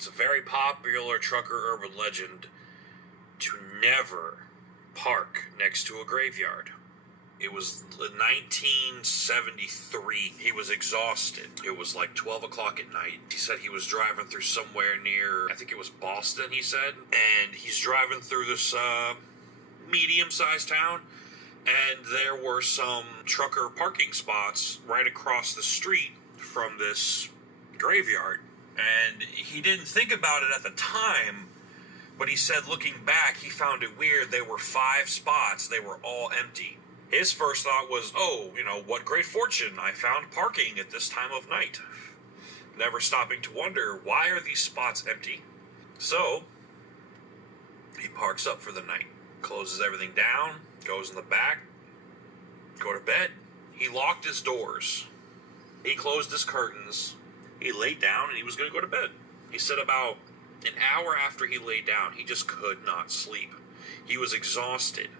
It's a very popular trucker urban legend to never park next to a graveyard. It was 1973. He was exhausted. It was like 12 o'clock at night. He said he was driving through somewhere near, I think it was Boston, he said. And he's driving through this medium-sized town. And there were some trucker parking spots right across the street from this graveyard. And he didn't think about it at the time, but he said looking back, he found it weird. There were 5 spots. They were all empty. His first thought was, oh, what great fortune. I found parking at this time of night. Never stopping to wonder, why are these spots empty? So, he parks up for the night, closes everything down, goes in the back, go to bed. He locked his doors. He closed his curtains. He laid down and he was going to go to bed. He said about an hour after he laid down, he just could not sleep. He was exhausted,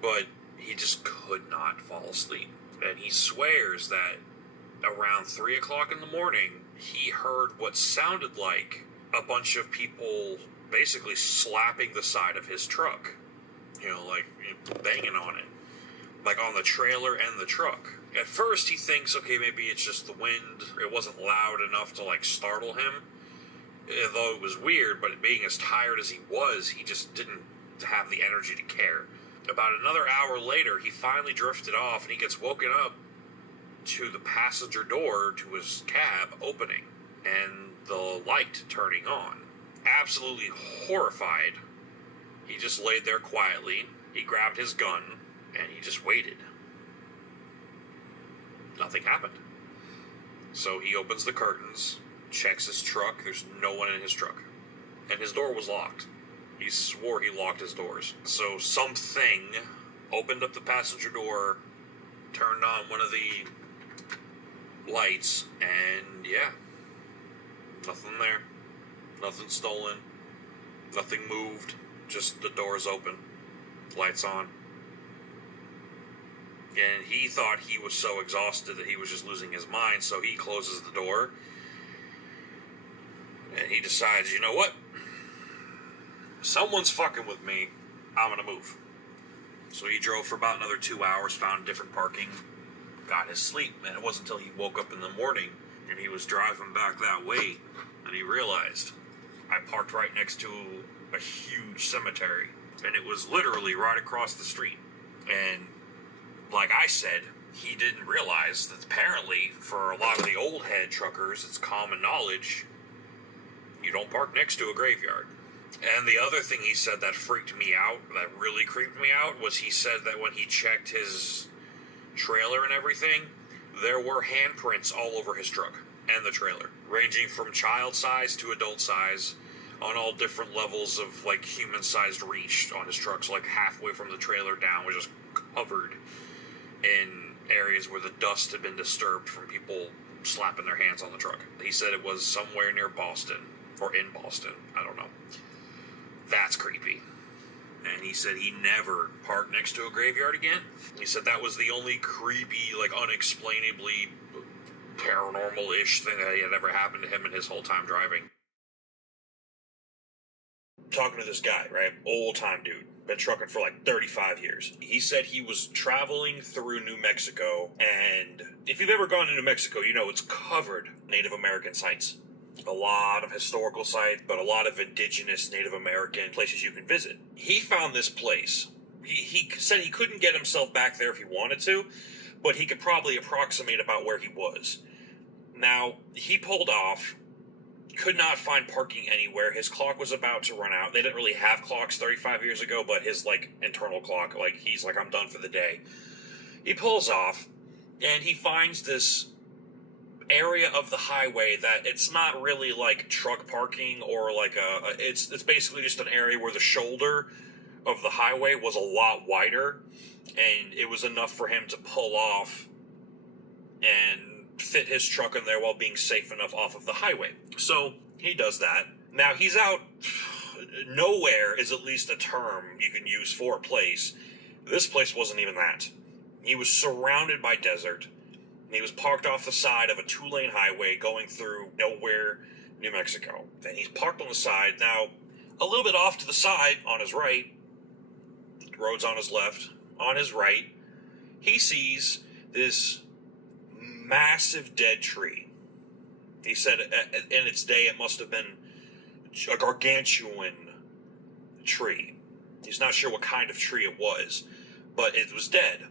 but he just could not fall asleep. And he swears that around 3 o'clock in the morning, he heard what sounded like a bunch of people basically slapping the side of his truck. Banging on it. Like on the trailer and the truck. At first he thinks, okay, maybe it's just the wind. It wasn't loud enough to startle him. Though it was weird, but being as tired as he was, he just didn't have the energy to care. About another hour later, he finally drifted off and he gets woken up to the passenger door to his cab opening and the light turning on. Absolutely horrified, he just laid there quietly. He grabbed his gun and he just waited. Nothing happened. So he opens the curtains, checks his truck. There's no one in his truck. And his door was locked. He swore he locked his doors. So something opened up the passenger door, turned on one of the lights, and yeah, nothing there. Nothing stolen. Nothing moved. Just the doors open. Lights on. And he thought he was so exhausted that he was just losing his mind, so he closes the door. And he decides, you know what? Someone's fucking with me. I'm gonna move. So he drove for about another 2 hours, found different parking, got his sleep, and it wasn't until he woke up in the morning and he was driving back that way and he realized, I parked right next to a huge cemetery, and it was literally right across the street. And like I said, he didn't realize that apparently for a lot of the old head truckers, it's common knowledge, you don't park next to a graveyard. And the other thing he said that freaked me out, that really creeped me out, was he said that when he checked his trailer and everything, there were handprints all over his truck and the trailer, ranging from child size to adult size, on all different levels of human-sized reach on his truck. So halfway from the trailer down was just covered in areas where the dust had been disturbed from people slapping their hands on the truck. He said it was somewhere near Boston, or in Boston, I don't know. That's creepy. And he said he never parked next to a graveyard again. He said that was the only creepy, unexplainably paranormal-ish thing that had ever happened to him in his whole time driving. Talking to this guy, right? Old-time dude. Been trucking for 35 years. He said he was traveling through New Mexico, and if you've ever gone to New Mexico, you know it's covered Native American sites. A lot of historical sites, but a lot of indigenous Native American places you can visit. He found this place. He said he couldn't get himself back there if he wanted to, but he could probably approximate about where he was. Now, he pulled off, could not find parking anywhere. His clock was about to run out. They didn't really have clocks 35 years ago, but his internal clock, he's I'm done for the day. He pulls off, and he finds this area of the highway that it's not really truck parking or it's basically just an area where the shoulder of the highway was a lot wider, and it was enough for him to pull off and fit his truck in there while being safe enough off of the highway. So he does that. Now he's out. Nowhere is at least a term you can use for a place. This place wasn't even that. He was surrounded by desert. He was parked off the side of a 2-lane highway going through nowhere New Mexico. And he's parked on the side. Now, a little bit off to the side, on his right, the road's on his left, on his right, he sees this massive dead tree. He said in its day it must have been a gargantuan tree. He's not sure what kind of tree it was, but it was dead.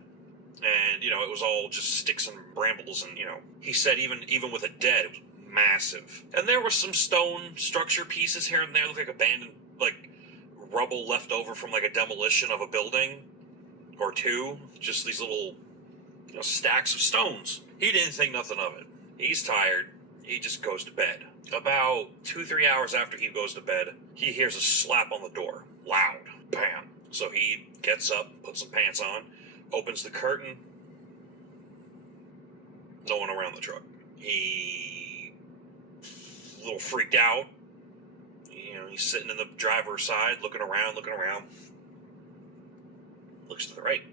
And, you know, it was all just sticks and brambles, and, you know, he said even with it dead, it was massive. And there were some stone structure pieces here and there, looked like abandoned, like, rubble left over from, like, a demolition of a building or two. Just these little, you know, stacks of stones. He didn't think nothing of it. He's tired. He just goes to bed. About 2-3 hours after he goes to bed, he hears a slap on the door. Loud. Bam. So he gets up, puts some pants on, opens the curtain. No one around the truck. He a little freaked out. You know, he's sitting in the driver's side, looking around. Looks to the right,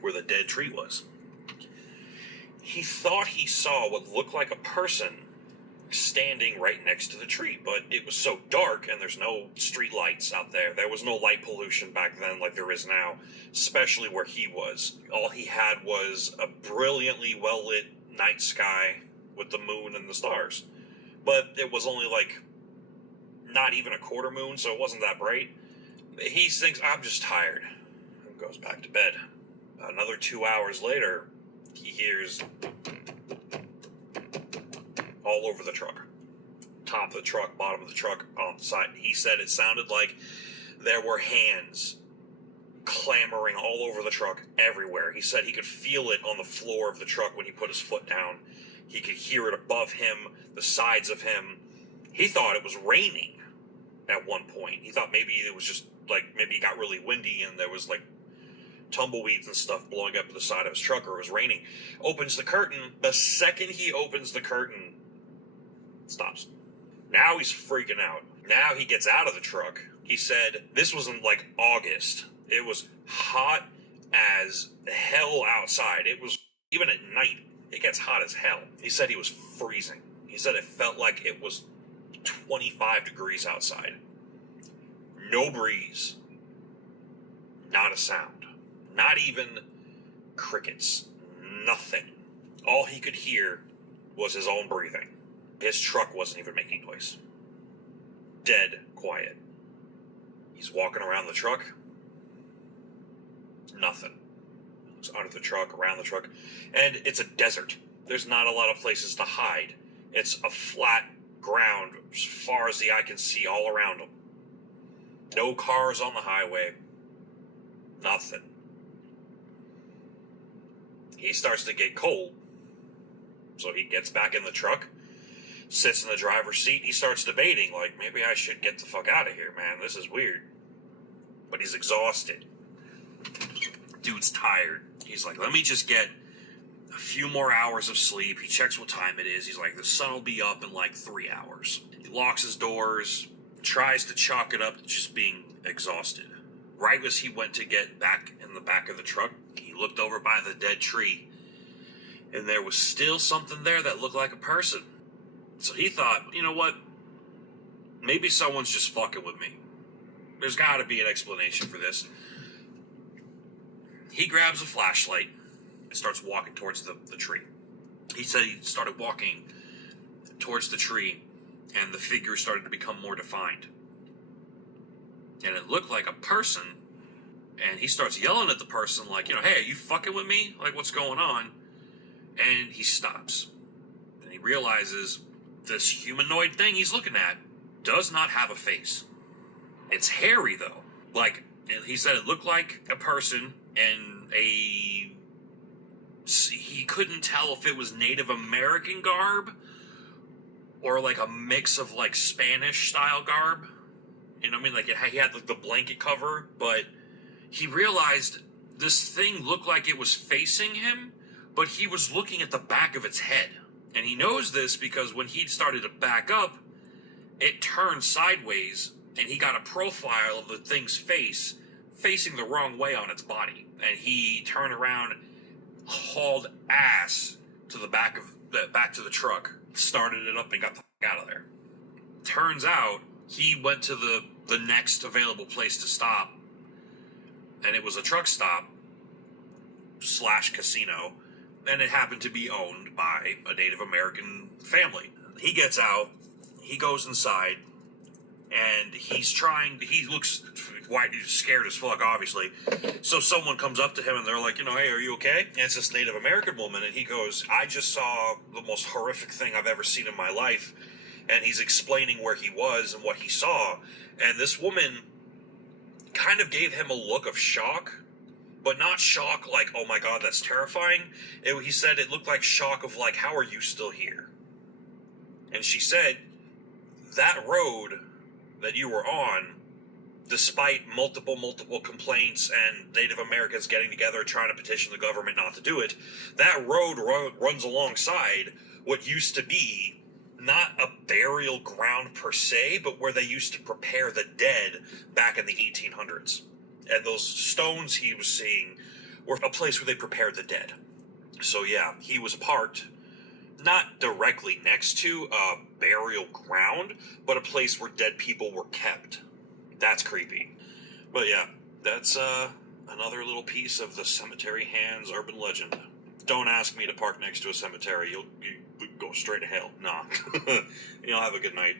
where the dead tree was. He thought he saw what looked like a person standing right next to the tree, but it was so dark and there's no street lights out there. There was no light pollution back then like there is now, especially where he was. All he had was a brilliantly well-lit night sky with the moon and the stars. But it was only like not even a quarter moon, so it wasn't that bright. He thinks, I'm just tired, and goes back to bed. Another 2 hours later, he hears all over the truck. Top of the truck, bottom of the truck, on the side. He said it sounded like there were hands clamoring all over the truck, everywhere. He said he could feel it on the floor of the truck when he put his foot down. He could hear it above him, the sides of him. He thought it was raining at one point. He thought maybe it was just, like, maybe it got really windy and there was, like, tumbleweeds and stuff blowing up the side of his truck, or it was raining. Opens the curtain. The second he opens the curtain, stops. Now he's freaking out. Now he gets out of the truck. He said this was in, like, August. It was hot as hell outside. It was, even at night, it gets hot as hell. He said he was freezing. He said it felt like it was 25 degrees outside. No breeze. Not a sound. Not even crickets. Nothing. All he could hear was his own breathing. His truck wasn't even making noise. Dead quiet. He's walking around the truck. Nothing. He looks under the truck, around the truck, and it's a desert. There's not a lot of places to hide. It's a flat ground as far as the eye can see all around him. No cars on the highway. Nothing. He starts to get cold, so he gets back in the truck, sits in the driver's seat. He starts debating, like, maybe I should get the fuck out of here, man. This is weird. But he's exhausted. Dude's tired. He's like, let me just get a few more hours of sleep. He checks what time it is. He's like, the sun will be up in like 3 hours. He locks his doors, tries to chalk it up to just being exhausted. Right as he went to get back in the back of the truck, he looked over by the dead tree, and there was still something there that looked like a person. So he thought, you know what? Maybe someone's just fucking with me. There's got to be an explanation for this. He grabs a flashlight and starts walking towards the tree. He said he started walking towards the tree, and the figure started to become more defined. And it looked like a person, and he starts yelling at the person, like, you know, hey, are you fucking with me? Like, what's going on? And he stops. And he realizes this humanoid thing he's looking at does not have a face. It's hairy, though. Like, he said it looked like a person in he couldn't tell if it was Native American garb or like a mix of like Spanish style garb. You know what I mean? Like he had like the blanket cover, but he realized this thing looked like it was facing him, but he was looking at the back of its head. And he knows this because when he started to back up, it turned sideways, and he got a profile of the thing's face facing the wrong way on its body. And he turned around, hauled ass to the back to the truck, started it up, and got the fuck out of there. Turns out he went to the next available place to stop, and it was a truck stop / casino, and it happened to be owned by a Native American family. He gets out, he goes inside, and he looks scared as fuck, obviously. So someone comes up to him and they're like, hey, are you okay? And it's this Native American woman, and he goes, I just saw the most horrific thing I've ever seen in my life. And he's explaining where he was and what he saw. And this woman kind of gave him a look of shock, but not shock like, oh my God, that's terrifying. He said it looked like shock of like, how are you still here? And she said, that road that you were on, despite multiple complaints and Native Americans getting together trying to petition the government not to do it, that road runs alongside what used to be not a burial ground per se, but where they used to prepare the dead back in the 1800s. And those stones he was seeing were a place where they prepared the dead. So yeah, he was parked not directly next to a burial ground, but a place where dead people were kept. That's creepy. But yeah, that's another little piece of the Cemetery Hands urban legend. Don't ask me to park next to a cemetery. You go straight to hell. Nah. You'll have a good night.